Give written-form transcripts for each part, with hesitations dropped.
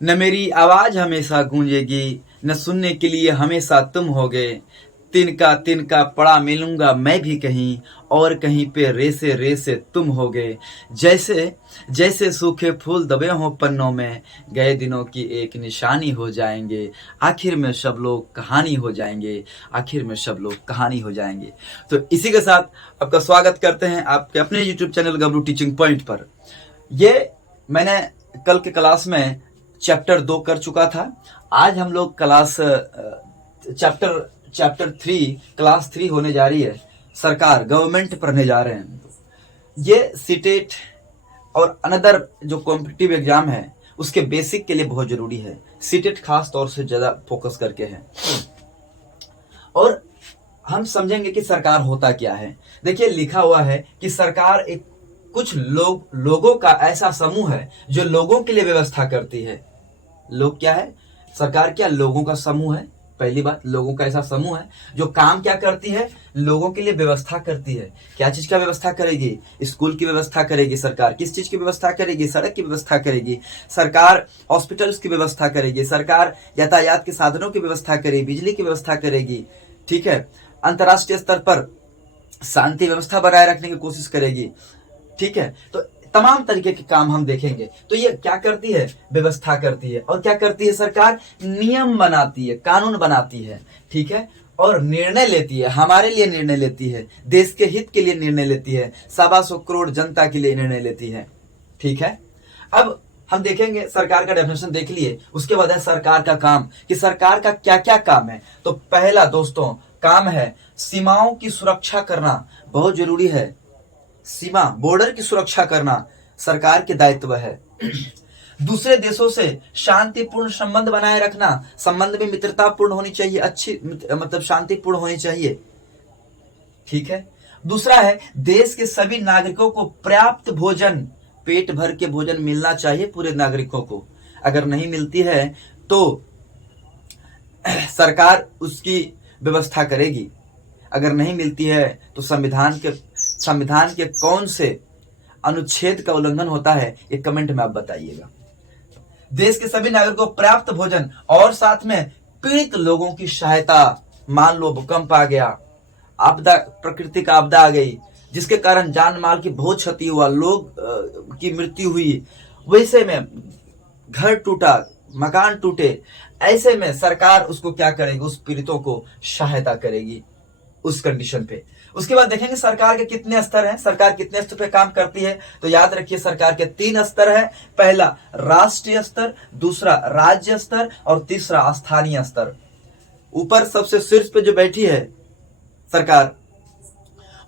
न मेरी आवाज हमेशा गूंजेगी, न सुनने के लिए हमेशा तुम होगे। तिनका पड़ा मिलूंगा मैं भी कहीं, और कहीं पे रेसे रेसे तुम होगे। जैसे जैसे सूखे फूल दबे हों पन्नों में, गए दिनों की एक निशानी हो जाएंगे। आखिर में सब लोग कहानी हो जाएंगे, आखिर में सब लोग कहानी हो जाएंगे। तो इसी के साथ आपका स्वागत करते हैं आपके अपने YouTube चैनल गबरू टीचिंग पॉइंट पर। ये मैंने कल के क्लास में चैप्टर 2 कर चुका था। आज हम लोग क्लास चैप्टर 3 क्लास 3 होने जा रही है। सरकार गवर्नमेंट पढ़ने जा रहे हैं। ये सीटेट और अनदर जो कॉम्पिटिटिव एग्जाम है उसके बेसिक के लिए बहुत जरूरी है। सीटेट खास तौर से ज्यादा फोकस करके है। और हम समझेंगे कि सरकार होता क्या है। देखिए लिखा हुआ है कि सरकार एक कुछ लोगों का ऐसा समूह है जो लोगों के लिए व्यवस्था करती है। लोग क्या है? सरकार क्या लोगों का समूह है। पहली बात, लोगों का ऐसा समूह है जो काम क्या करती है, लोगों के लिए व्यवस्था करती है। क्या चीज का व्यवस्था करेगी? स्कूल की व्यवस्था करेगी सरकार। किस चीज की व्यवस्था करेगी? सड़क की व्यवस्था करेगी सरकार। हॉस्पिटल्स की व्यवस्था करेगी सरकार। यातायात के साधनों की व्यवस्था करेगी, बिजली की व्यवस्था करेगी। ठीक है। अंतर्राष्ट्रीय स्तर पर शांति व्यवस्था बनाए रखने की कोशिश करेगी। ठीक है। तो तमाम तरीके के काम हम देखेंगे। तो ये क्या करती है? व्यवस्था करती है। और क्या करती है सरकार? नियम बनाती है, कानून बनाती है। ठीक है। और निर्णय लेती है, हमारे लिए निर्णय लेती है, देश के हित के लिए निर्णय लेती है, 125 करोड़ जनता के लिए निर्णय लेती है। ठीक है। अब हम देखेंगे, सरकार का डेफिनेशन देख लिए, उसके बाद है सरकार का काम कि सरकार का क्या क्या काम है। तो पहला दोस्तों काम है सीमाओं की सुरक्षा करना। बहुत जरूरी है। सीमा, बॉर्डर की सुरक्षा करना सरकार के दायित्व है। दूसरे देशों से शांतिपूर्ण संबंध बनाए रखना। संबंध में मित्रतापूर्ण होनी चाहिए, अच्छी मतलब शांतिपूर्ण होनी चाहिए। ठीक है। दूसरा है देश के सभी नागरिकों को पर्याप्त भोजन, पेट भर के भोजन मिलना चाहिए पूरे नागरिकों को। अगर नहीं मिलती है तो सरकार उसकी व्यवस्था करेगी। अगर नहीं मिलती है तो संविधान के कौन से अनुच्छेद का उल्लंघन होता है, ये कमेंट में आप बताइएगा। देश के सभी नागरिकों को पर्याप्त भोजन और साथ में पीड़ित लोगों की सहायता। मान लो भूकंप आ गया, आपदा, प्रकृति का आपदा आ गई जिसके कारण जान माल की बहुत क्षति हुआ, लोग की मृत्यु हुई, वैसे में घर टूटा, मकान टूटे, ऐसे में सरकार उसको क्या करेगी? उस पीड़ितों को सहायता करेगी उस कंडीशन पे। उसके बाद देखेंगे सरकार के कितने स्तर हैं, सरकार कितने स्तर पे काम करती है। तो याद रखिए सरकार के 3 स्तर है। पहला राष्ट्रीय स्तर, दूसरा राज्य स्तर और तीसरा स्थानीय स्तर। ऊपर सबसे शीर्ष पे जो बैठी है सरकार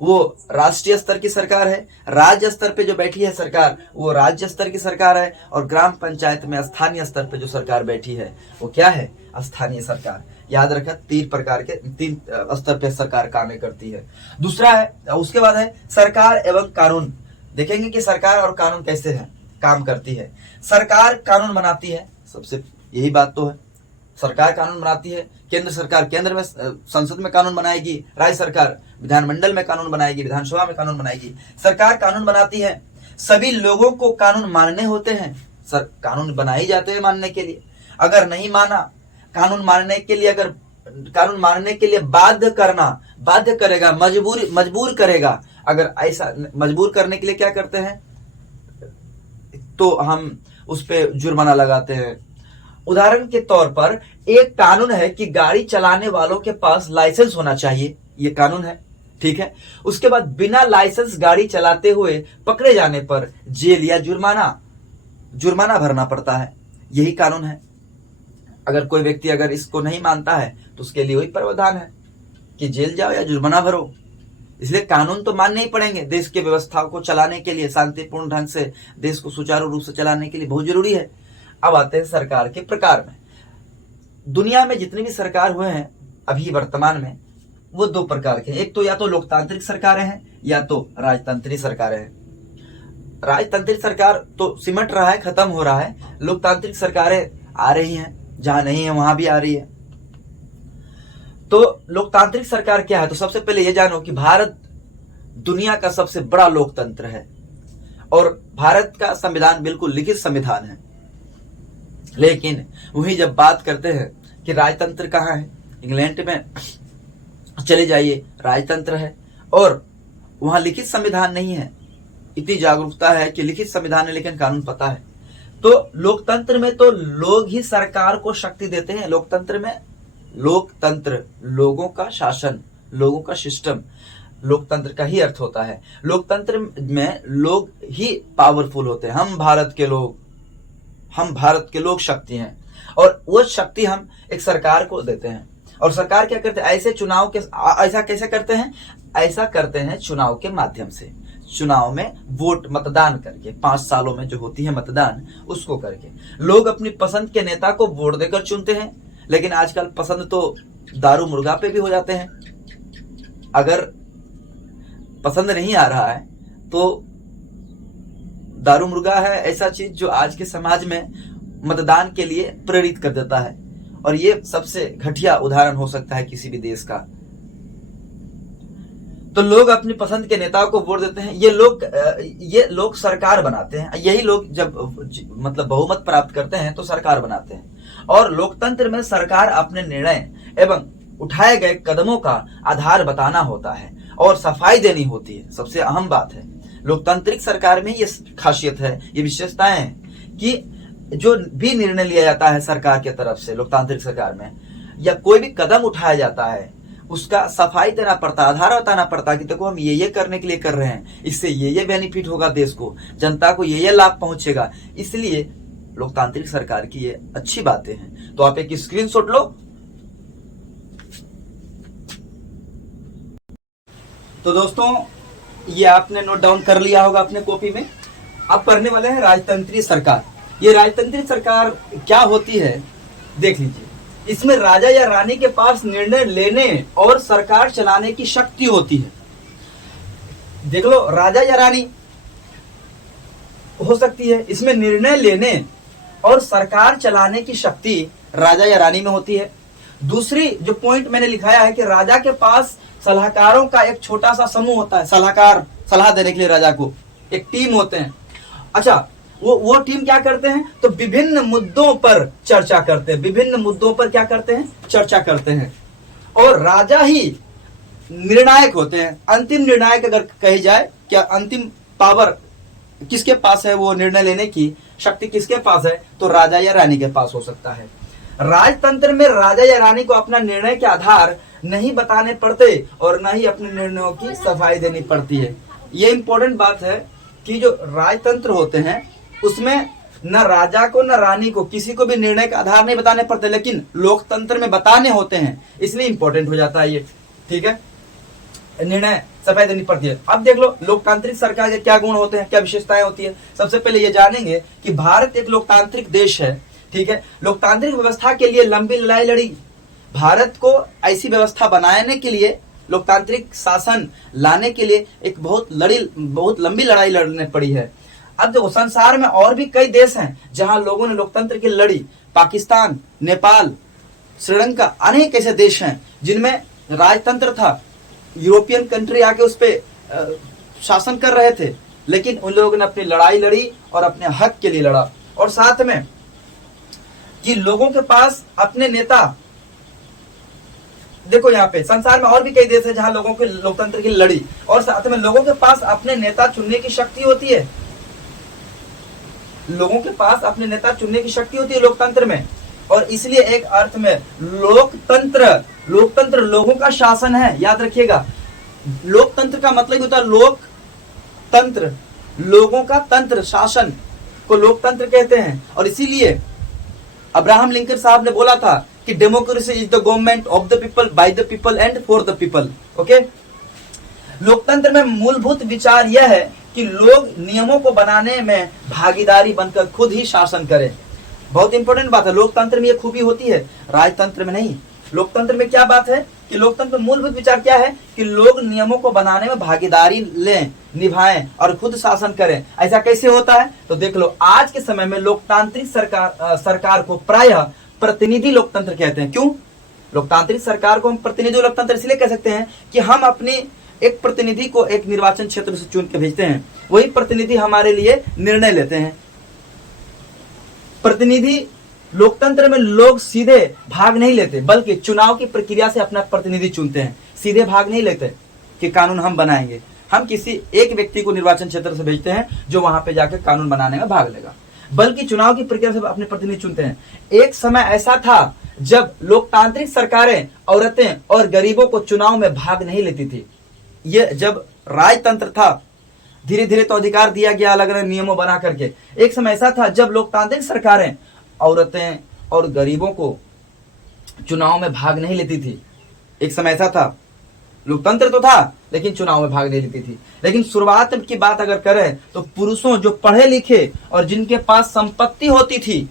वो राष्ट्रीय स्तर की सरकार है। राज्य स्तर पे जो बैठी है सरकार वो राज्य स्तर की सरकार है। और ग्राम पंचायत में स्थानीय स्तर पे जो सरकार बैठी है वो क्या है? स्थानीय सरकार। याद रखा 3 प्रकार के 3 स्तर पे सरकार काम करती है। दूसरा है, उसके बाद है सरकार एवं कानून। देखेंगे कि सरकार और कानून कैसे है काम करती है। सरकार कानून बनाती है, सबसे यही बात तो है। सरकार कानून बनाती है। केंद्र सरकार केंद्र में संसद में कानून बनाएगी, राज्य सरकार विधानमंडल में कानून बनाएगी, विधानसभा में कानून बनाएगी। सरकार कानून बनाती है। सभी लोगों को कानून मानने होते हैं। कानून बनाए जाते हैं मानने के लिए। अगर नहीं माना, कानून मानने के लिए, अगर कानून मानने के लिए बाध्य करेगा, मजबूर करेगा। अगर ऐसा मजबूर करने के लिए क्या करते हैं तो हम उस पर जुर्माना लगाते हैं। उदाहरण के तौर पर एक कानून है कि गाड़ी चलाने वालों के पास लाइसेंस होना चाहिए, ये कानून है। ठीक है। उसके बाद बिना लाइसेंस गाड़ी चलाते हुए पकड़े जाने पर जेल या जुर्माना भरना पड़ता है, यही कानून है। अगर कोई व्यक्ति अगर इसको नहीं मानता है तो उसके लिए वही प्रावधान है कि जेल जाओ या जुर्माना भरो। इसलिए कानून तो मानने ही पड़ेंगे देश की व्यवस्था को चलाने के लिए, शांतिपूर्ण ढंग से देश को सुचारू रूप से चलाने के लिए बहुत जरूरी है। अब आते हैं सरकार के प्रकार में। दुनिया में जितने भी सरकार हुए हैं अभी वर्तमान में वो 2 प्रकार के हैं। एक तो या तो लोकतांत्रिक सरकारें हैं या तो राजतंत्रीय सरकारें हैं। राजतंत्रिक सरकार तो सिमट रहा है, खत्म हो रहा है। लोकतांत्रिक सरकारें आ रही हैं, जहां नहीं है वहां भी आ रही है। तो लोकतांत्रिक सरकार क्या है? तो सबसे पहले ये जानो कि भारत दुनिया का सबसे बड़ा लोकतंत्र है और भारत का संविधान बिल्कुल लिखित संविधान है। लेकिन वही जब बात करते हैं कि राजतंत्र कहाँ है, इंग्लैंड में चले जाइए राजतंत्र है, और वहां लिखित संविधान नहीं है। इतनी जागरूकता है कि लिखित संविधान है लेकिन कानून पता है। तो लोकतंत्र में तो लोग ही सरकार को शक्ति देते हैं। लोकतंत्र में लोकतंत्र लोगों का शासन, लोगों का सिस्टम, लोकतंत्र का ही अर्थ होता है। लोकतंत्र में लोग ही पावरफुल होते हैं। हम भारत के लोग शक्ति हैं, और वो शक्ति हम एक सरकार को देते हैं। और सरकार क्या करते हैं, ऐसा कैसे करते हैं, ऐसा करते हैं चुनाव के माध्यम से। चुनाव में वोट, मतदान करके, 5 सालों में जो होती है मतदान, उसको करके लोग अपनी पसंद के नेता को वोट देकर चुनते हैं। लेकिन आजकल पसंद तो दारू मुर्गा पे भी हो जाते हैं। अगर पसंद नहीं आ रहा है तो दारू मुर्गा है ऐसा चीज जो आज के समाज में मतदान के लिए प्रेरित कर देता है, और ये सबसे घटिया उदाहरण हो सकता है किसी भी देश का। तो लोग अपनी पसंद के नेताओं को वोट देते हैं। ये लोग सरकार बनाते हैं। यही लोग जब बहुमत प्राप्त करते हैं तो सरकार बनाते हैं। और लोकतंत्र में सरकार अपने निर्णय एवं उठाए गए कदमों का आधार बताना होता है और सफाई देनी होती है। सबसे अहम बात है लोकतांत्रिक सरकार में ये खासियत है, ये विशेषताएं हैं कि जो भी निर्णय लिया जाता है सरकार की तरफ से, लोकतांत्रिक सरकार में, या कोई भी कदम उठाया जाता है, उसका सफाई देना पड़ता, आधार बताना पड़ता कि देखो हम ये करने के लिए कर रहे हैं, इससे ये बेनिफिट होगा, देश को, जनता को ये लाभ पहुंचेगा। इसलिए लोकतांत्रिक सरकार की ये अच्छी बातें हैं। तो आप एक स्क्रीनशॉट लो। तो दोस्तों ये आपने नोट डाउन कर लिया होगा अपने कॉपी में। अब पढ़ने वाले हैं राजतंत्रीय सरकार। ये राजतंत्रीय सरकार क्या होती है देख लीजिए। इसमें राजा या रानी के पास निर्णय लेने और सरकार चलाने की शक्ति होती है। देख लो, राजा या रानी हो सकती है, इसमें निर्णय लेने और सरकार चलाने की शक्ति राजा या रानी में होती है। दूसरी जो पॉइंट मैंने लिखाया है कि राजा के पास सलाहकारों का एक छोटा सा समूह होता है। सलाहकार, सलाह देने के लिए राजा को एक टीम होते हैं। अच्छा, वो टीम क्या करते हैं, तो विभिन्न मुद्दों पर चर्चा करते हैं। विभिन्न मुद्दों पर क्या करते हैं, चर्चा करते हैं। और राजा ही निर्णायक होते हैं। अंतिम निर्णायक अगर कही जाए, क्या अंतिम पावर किसके पास है, वो निर्णय लेने की शक्ति किसके पास है, तो राजा या रानी के पास हो सकता है। राजतंत्र में राजा या रानी को अपना निर्णय के आधार नहीं बताने पड़ते और न ही अपने निर्णयों की सफाई देनी पड़ती है। ये इंपॉर्टेंट बात है कि जो राजतंत्र होते हैं उसमें न राजा को न रानी को किसी को भी निर्णय का आधार नहीं बताने पड़ते, लेकिन लोकतंत्र में बताने होते हैं, इसलिए इंपॉर्टेंट हो जाता है ये। ठीक है, निर्णय सफाई देनी पड़ती है। अब देख लो लोकतांत्रिक सरकार के क्या गुण होते हैं, क्या विशेषताएं होती है। सबसे पहले ये जानेंगे कि भारत एक लोकतांत्रिक देश है। ठीक है, लोकतांत्रिक व्यवस्था के लिए लंबी लड़ाई लड़ी। भारत को ऐसी व्यवस्था बनाने के लिए, लोकतांत्रिक शासन लाने के लिए एक बहुत लंबी लड़ाई लड़ने पड़ी है। अब देखो, संसार में और भी कई देश हैं जहां लोगों ने लोकतंत्र की लड़ी। पाकिस्तान, नेपाल, श्रीलंका, अनेक ऐसे देश हैं जिनमें राजतंत्र था। यूरोपियन कंट्री आके उस पर शासन कर रहे थे, लेकिन उन लोगों ने अपनी लड़ाई लड़ी और अपने हक के लिए लड़ा। और साथ में कि लोगों के पास अपने नेता, देखो यहाँ पे संसार में और भी कई देश है जहां लोगों के लोकतंत्र की लड़ी, और साथ में लोगों के पास अपने नेता चुनने की शक्ति होती है। लोगों के पास अपने नेता चुनने की शक्ति होती है लोकतंत्र में। और इसलिए एक अर्थ में लोकतंत्र लोगों का शासन है। याद रखिएगा, लोकतंत्र का मतलब होता है लोकतंत्र, लोगों का तंत्र, शासन को लोकतंत्र कहते हैं। और इसीलिए अब्राहम लिंकन साहब ने बोला था कि democracy is the government of the people, by the people and for the people. Okay, लोकतंत्र में मूलभूत विचार यह है कि लोग नियमों को बनाने में भागीदारी बनकर खुद ही शासन करें। बहुत इंपॉर्टेंट बात है, लोकतंत्र में ये खूबी होती है, राजतंत्र में नहीं। लोकतंत्र में क्या बात है कि लोकतंत्र में मूलभूत विचार क्या है कि लोग नियमों को बनाने में भागीदारी लें, निभाएं और खुद शासन करें। ऐसा कैसे होता है, तो देख लो, आज के समय में लोकतांत्रिक सरकार को प्रायः प्रतिनिधि लोकतंत्र कहते हैं। क्यों? लोकतांत्रिक सरकार को हम प्रतिनिधि लोकतंत्र इसलिए कह सकते हैं कि हम अपनी एक प्रतिनिधि को एक निर्वाचन क्षेत्र से चुन के भेजते हैं, वही प्रतिनिधि हमारे लिए निर्णय लेते हैं। प्रतिनिधि लोकतंत्र में लोग सीधे भाग नहीं लेते, बल्कि चुनाव की प्रक्रिया से अपना प्रतिनिधि चुनते हैं। सीधे भाग नहीं लेते कि कानून हम बनाएंगे। हम किसी एक व्यक्ति को निर्वाचन क्षेत्र से भेजते हैं जो वहां पे जाकर कानून बनाने में भाग लेगा, बल्कि चुनाव की प्रक्रिया से अपने प्रतिनिधि चुनते हैं। एक समय ऐसा था जब लोकतांत्रिक सरकारें औरतें और गरीबों को चुनाव में भाग नहीं लेती थी। ये जब राजतंत्र था, धीरे धीरे तो अधिकार दिया गया अलग अलग नियमों बना करके। एक समय ऐसा था जब लोकतांत्रिक सरकारें औरतें और गरीबों को चुनाव में भाग नहीं लेती थी। एक समय ऐसा था, लोकतंत्र तो था लेकिन चुनाव में भाग नहीं लेती थी। लेकिन शुरुआत की बात अगर करें तो पुरुषों जो पढ़े लिखे और जिनके पास संपत्ति होती थी,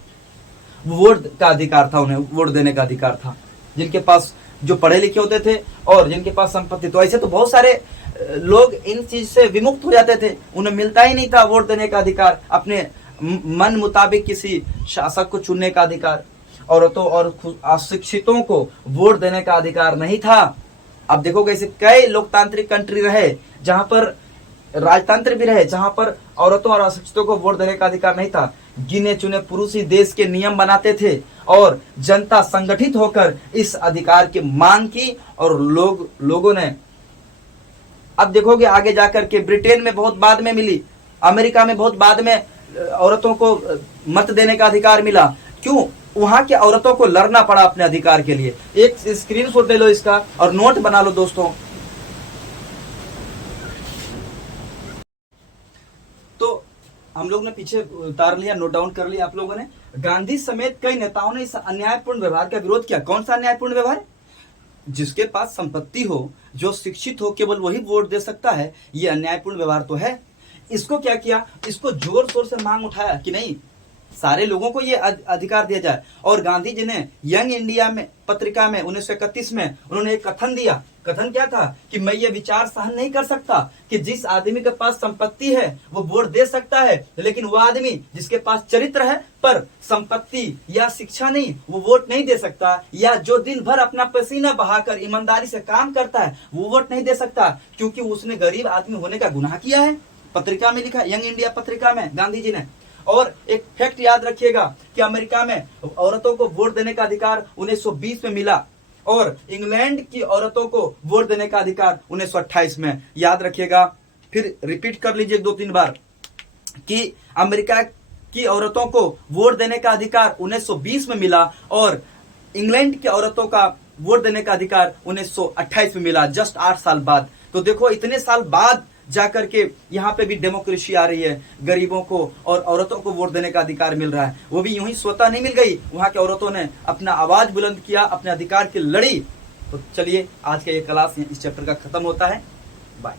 वोट का अधिकार था, उन्हें वोट देने का अधिकार था। जिनके पास जो पढ़े लिखे होते थे और जिनके पास संपत्ति, तो ऐसे तो बहुत सारे लोग इन चीज से विमुक्त हो जाते थे, उन्हें मिलता ही नहीं था वोट देने का अधिकार, अपने मन मुताबिक किसी शासक को चुनने का अधिकार। औरतों और अशिक्षितों को वोट देने का अधिकार नहीं था। अब देखोगे ऐसे कई लोकतांत्रिक कंट्री रहे जहां पर राजतंत्र भी रहे, जहां पर औरतों और अशिक्षितों को वोट देने का अधिकार नहीं था। गिने चुने पुरुष ही देश के नियम बनाते थे और जनता संगठित होकर इस अधिकार की मांग की और लोगों ने, अब देखोगे आगे जाकर के ब्रिटेन में बहुत बाद में मिली, अमेरिका में बहुत बाद में औरतों को मत देने का अधिकार मिला। क्यों? वहां के औरतों को लड़ना पड़ा अपने अधिकार के लिए। एक स्क्रीनशॉट ले लो इसका और नोट बना लो दोस्तों। तो हम लोग ने पीछे उतार लिया, नोट डाउन कर लिया आप लोगों ने। गांधी समेत कई नेताओं ने इस अन्यायपूर्ण व्यवहार का विरोध किया। कौन सा अन्यायपूर्ण व्यवहार? जिसके पास संपत्ति हो, जो शिक्षित हो, केवल वही वोट दे सकता है, ये अन्यायपूर्ण व्यवहार तो है। इसको क्या किया? इसको जोर शोर से मांग उठाया कि नहीं, सारे लोगों को ये अधिकार दिया जाए। और गांधी जी ने यंग इंडिया में पत्रिका में 1931 में उन्होंने एक कथन दिया। कथन क्या था कि मैं ये विचार सहन नहीं कर सकता कि जिस आदमी के पास संपत्ति है वो वोट दे सकता है, लेकिन वो आदमी जिसके पास चरित्र है पर संपत्ति या शिक्षा नहीं, वो वोट नहीं दे सकता। या जो दिन भर अपना पसीना बहाकर ईमानदारी से काम करता है वो वोट नहीं दे सकता, क्योंकि उसने गरीब आदमी होने का गुनाह किया है। पत्रिका में लिखा, यंग इंडिया पत्रिका में गांधी जी ने। और एक फैक्ट याद रखिएगा कि अमेरिका में औरतों को वोट देने का अधिकार 1920 में मिला और इंग्लैंड की औरतों को वोट देने का अधिकार 1928 में। याद रखिएगा, फिर रिपीट कर लीजिए 2-3 बार कि अमेरिका की औरतों को वोट देने का अधिकार 1920 में मिला और इंग्लैंड की औरतों का वोट देने का अधिकार 1928 में मिला, जस्ट 8 साल बाद। तो देखो इतने साल बाद जाकर के यहाँ पे भी डेमोक्रेसी आ रही है, गरीबों को और औरतों को वोट देने का अधिकार मिल रहा है। वो भी यूं ही स्वतः नहीं मिल गई, वहां के औरतों ने अपना आवाज बुलंद किया, अपने अधिकार की लड़ी। तो चलिए आज का ये क्लास इस चैप्टर का खत्म होता है। बाय।